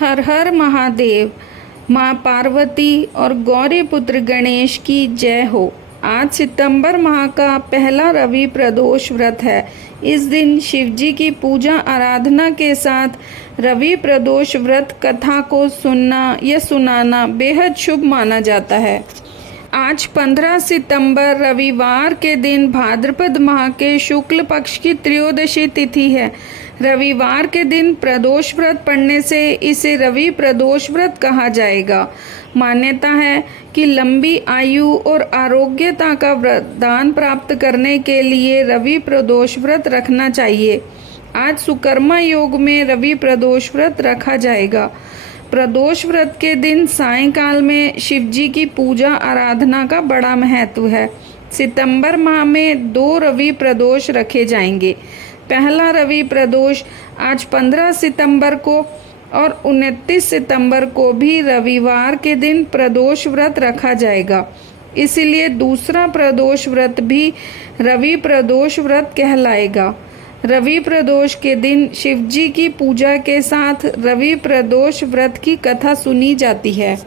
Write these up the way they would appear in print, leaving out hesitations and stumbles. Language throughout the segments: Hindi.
हर हर महादेव। माँ पार्वती और गौरी पुत्र गणेश की जय हो। आज सितंबर माह का पहला रवि प्रदोष व्रत है। इस दिन शिवजी की पूजा आराधना के साथ रवि प्रदोष व्रत कथा को सुनना या सुनाना बेहद शुभ माना जाता है। आज 15 सितंबर रविवार के दिन भाद्रपद माह के शुक्ल पक्ष की त्रयोदशी तिथि है। रविवार के दिन प्रदोष व्रत पढ़ने से इसे रवि प्रदोष व्रत कहा जाएगा। मान्यता है कि लंबी आयु और आरोग्यता का वरदान प्राप्त करने के लिए रवि प्रदोष व्रत रखना चाहिए। आज सुकर्मा योग में रवि प्रदोष व्रत रखा जाएगा। प्रदोष व्रत के दिन सायंकाल में शिवजी की पूजा आराधना का बड़ा महत्व है। सितंबर माह में 2 रवि प्रदोष रखे जाएंगे। पहला रवि प्रदोष आज 15 सितंबर को और 29 सितंबर को भी रविवार के दिन प्रदोष व्रत रखा जाएगा। इसलिए दूसरा प्रदोष व्रत भी रवि प्रदोष व्रत कहलाएगा। रवि प्रदोष के दिन शिवजी की पूजा के साथ रवि प्रदोष व्रत की कथा सुनी जाती है।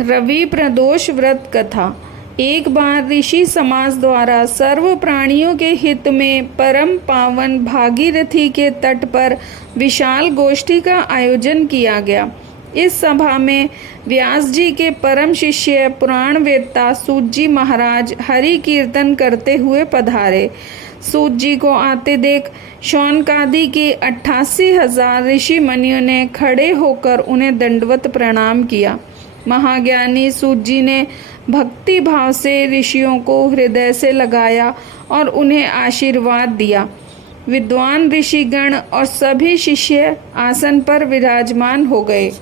रवि प्रदोष व्रत कथा। एक बार ऋषि समाज द्वारा सर्व प्राणियों के हित में परम पावन भागीरथी के तट पर विशाल गोष्ठी का आयोजन किया गया। इस सभा में व्यास जी के परम शिष्य पुराण वेत्ता सूत जी महाराज हरि कीर्तन करते हुए पधारे। सूत जी को आते देख शौनकादि के 88,000 ऋषि मुनियों ने खड़े होकर उन्हें दंडवत प्रणाम किया। महाज्ञानी सूत जी ने भक्ति भाव से ऋषियों को हृदय से लगाया और उन्हें आशीर्वाद दिया। विद्वान ऋषिगण और सभी शिष्य आसन पर विराजमान हो गए।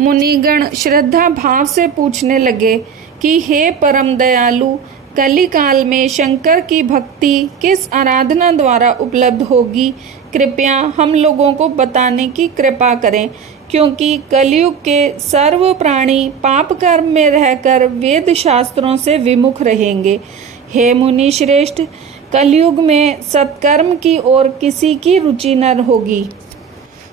मुनिगण श्रद्धा भाव से पूछने लगे कि हे परम दयालु, कली काल में शंकर की भक्ति किस आराधना द्वारा उपलब्ध होगी? कृपया हम लोगों को बताने की कृपा करें, क्योंकि कलयुग के सर्व प्राणी पाप कर्म में रहकर वेद शास्त्रों से विमुख रहेंगे। हे मुनि श्रेष्ठ, कलयुग में सत्कर्म की ओर किसी की रुचि न होगी।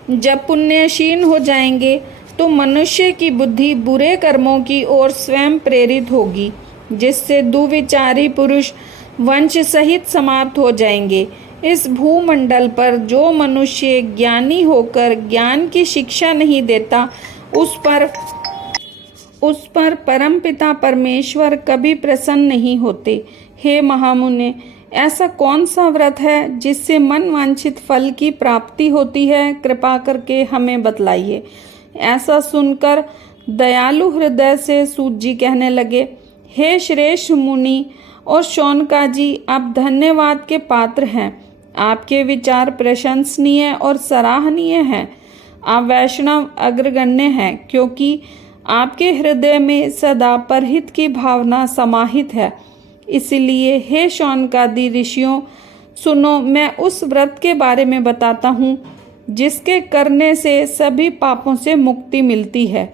जब पुण्यशील हो जाएंगे तो मनुष्य की बुद्धि बुरे कर्मों की ओर स्वयं प्रेरित होगी, जिससे दुविचारी पुरुष वंश सहित समाप्त हो जाएंगे। इस भूमंडल पर जो मनुष्य ज्ञानी होकर ज्ञान की शिक्षा नहीं देता, उस पर परमपिता परमेश्वर कभी प्रसन्न नहीं होते। हे महामुने, ऐसा कौन सा व्रत है जिससे मन वांछित फल की प्राप्ति होती है? कृपा करके हमें बतलाइए। ऐसा सुनकर दयालु हृदय से सूत जी कहने लगे, हे श्रेष्ठ मुनि और शौनकाजी, आप धन्यवाद के पात्र हैं। आपके विचार प्रशंसनीय और सराहनीय हैं। आप वैष्णव अग्रगण्य हैं, क्योंकि आपके हृदय में सदा परहित की भावना समाहित है। इसलिए हे शौनकादि ऋषियों, सुनो, मैं उस व्रत के बारे में बताता हूँ जिसके करने से सभी पापों से मुक्ति मिलती है।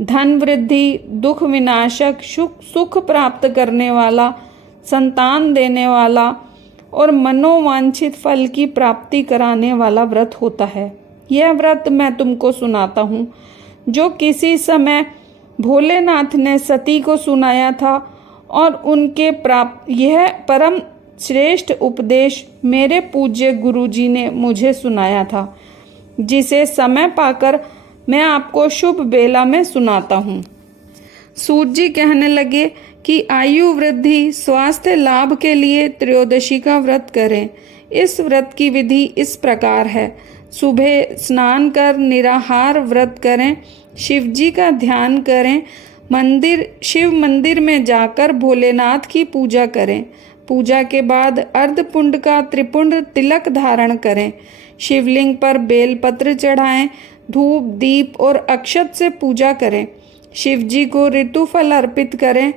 धन वृद्धि, दुख विनाशक, सुख प्राप्त करने वाला, संतान देने वाला और मनोवांछित फल की प्राप्ति कराने वाला व्रत होता है। यह व्रत मैं तुमको सुनाता हूँ, जो किसी समय भोलेनाथ ने सती को सुनाया था, और उनके प्राप्त यह परम श्रेष्ठ उपदेश मेरे पूज्य गुरुजी ने मुझे सुनाया था, जिसे समय पाकर मैं आपको शुभ बेला में सुनाता हूँ। सूत जी कहने लगे कि आयु वृद्धि, स्वास्थ्य लाभ के लिए त्रयोदशी का व्रत करें। इस व्रत की विधि इस प्रकार है। सुबह स्नान कर निराहार व्रत करें, शिवजी का ध्यान करें, शिव मंदिर में जाकर भोलेनाथ की पूजा करें। पूजा के बाद अर्धपुंड का त्रिपुंड तिलक धारण करें। शिवलिंग पर बेलपत्र चढ़ाएं, धूप दीप और अक्षत से पूजा करें। शिवजी को ऋतुफल अर्पित करें।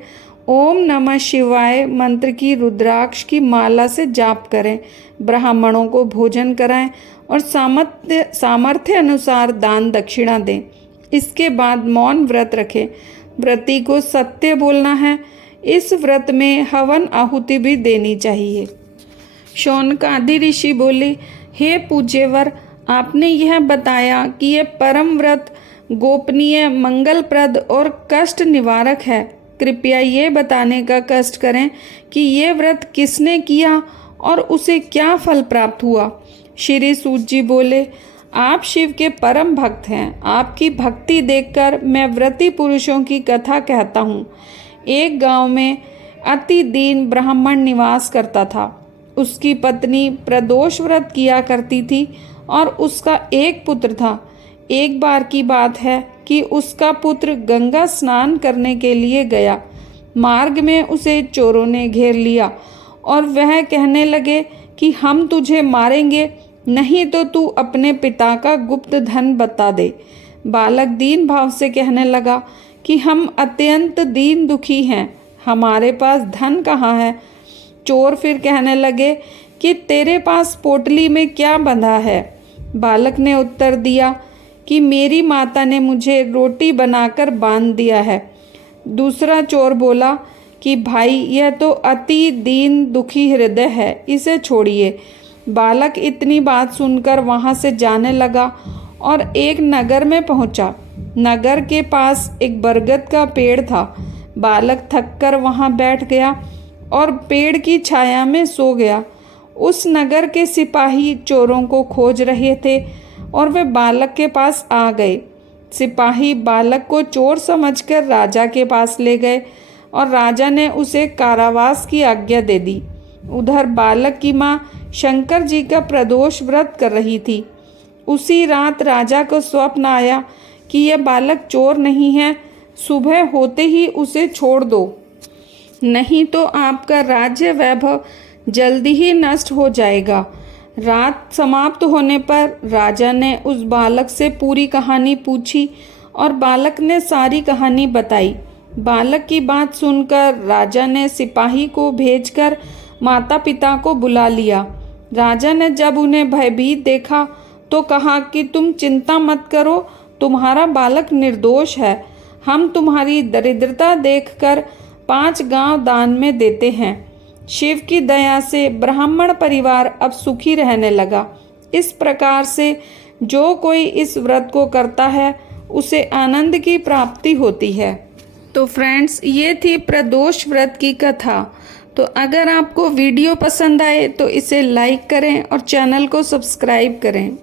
ओम नमः शिवाय मंत्र की रुद्राक्ष की माला से जाप करें। ब्राह्मणों को भोजन कराएं और सामर्थ्य अनुसार दान दक्षिणा दें। इसके बाद मौन व्रत रखें। व्रती को सत्य बोलना है। इस व्रत में हवन आहुति भी देनी चाहिए। शौनकादि ऋषि बोले, हे पूज्यवर, आपने यह बताया कि यह परम व्रत गोपनीय, मंगलप्रद और कष्ट निवारक है। कृपया ये बताने का कष्ट करें कि ये व्रत किसने किया और उसे क्या फल प्राप्त हुआ। श्री सूत जी बोले, आप शिव के परम भक्त हैं। आपकी भक्ति देखकर मैं व्रती पुरुषों की कथा कहता हूँ। एक गांव में अति दीन ब्राह्मण निवास करता था। उसकी पत्नी प्रदोष व्रत किया करती थी और उसका एक पुत्र था। एक बार की बात है कि उसका पुत्र गंगा स्नान करने के लिए गया। मार्ग में उसे चोरों ने घेर लिया और वह कहने लगे कि हम तुझे मारेंगे, नहीं तो तू अपने पिता का गुप्त धन बता दे। बालक दीन भाव से कहने लगा कि हम अत्यंत दीन दुखी हैं, हमारे पास धन कहाँ है। चोर फिर कहने लगे कि तेरे पास पोटली में क्या बंधा है। बालक ने उत्तर दिया कि मेरी माता ने मुझे रोटी बनाकर बांध दिया है। दूसरा चोर बोला कि भाई, यह तो अति दीन दुखी हृदय है, इसे छोड़िए। बालक इतनी बात सुनकर वहाँ से जाने लगा और एक नगर में पहुँचा। नगर के पास एक बरगद का पेड़ था। बालक थककर वहाँ बैठ गया और पेड़ की छाया में सो गया। उस नगर के सिपाही चोरों को खोज रहे थे और वे बालक के पास आ गए। सिपाही बालक को चोर समझकर राजा के पास ले गए और राजा ने उसे कारावास की आज्ञा दे दी। उधर बालक की माँ शंकर जी का प्रदोष व्रत कर रही थी। उसी रात राजा को स्वप्न आया कि यह बालक चोर नहीं है, सुबह होते ही उसे छोड़ दो, नहीं तो आपका राज्य वैभव जल्दी ही नष्ट हो जाएगा। रात समाप्त होने पर राजा ने उस बालक से पूरी कहानी पूछी और बालक ने सारी कहानी बताई। बालक की बात सुनकर राजा ने सिपाही को भेजकर माता पिता को बुला लिया। राजा ने जब उन्हें भयभीत देखा तो कहा कि तुम चिंता मत करो, तुम्हारा बालक निर्दोष है। हम तुम्हारी दरिद्रता देखकर 5 गांव दान में देते हैं। शिव की दया से ब्राह्मण परिवार अब सुखी रहने लगा। इस प्रकार से जो कोई इस व्रत को करता है उसे आनंद की प्राप्ति होती है। तो फ्रेंड्स, ये थी प्रदोष व्रत की कथा। तो अगर आपको वीडियो पसंद आए तो इसे लाइक करें और चैनल को सब्सक्राइब करें।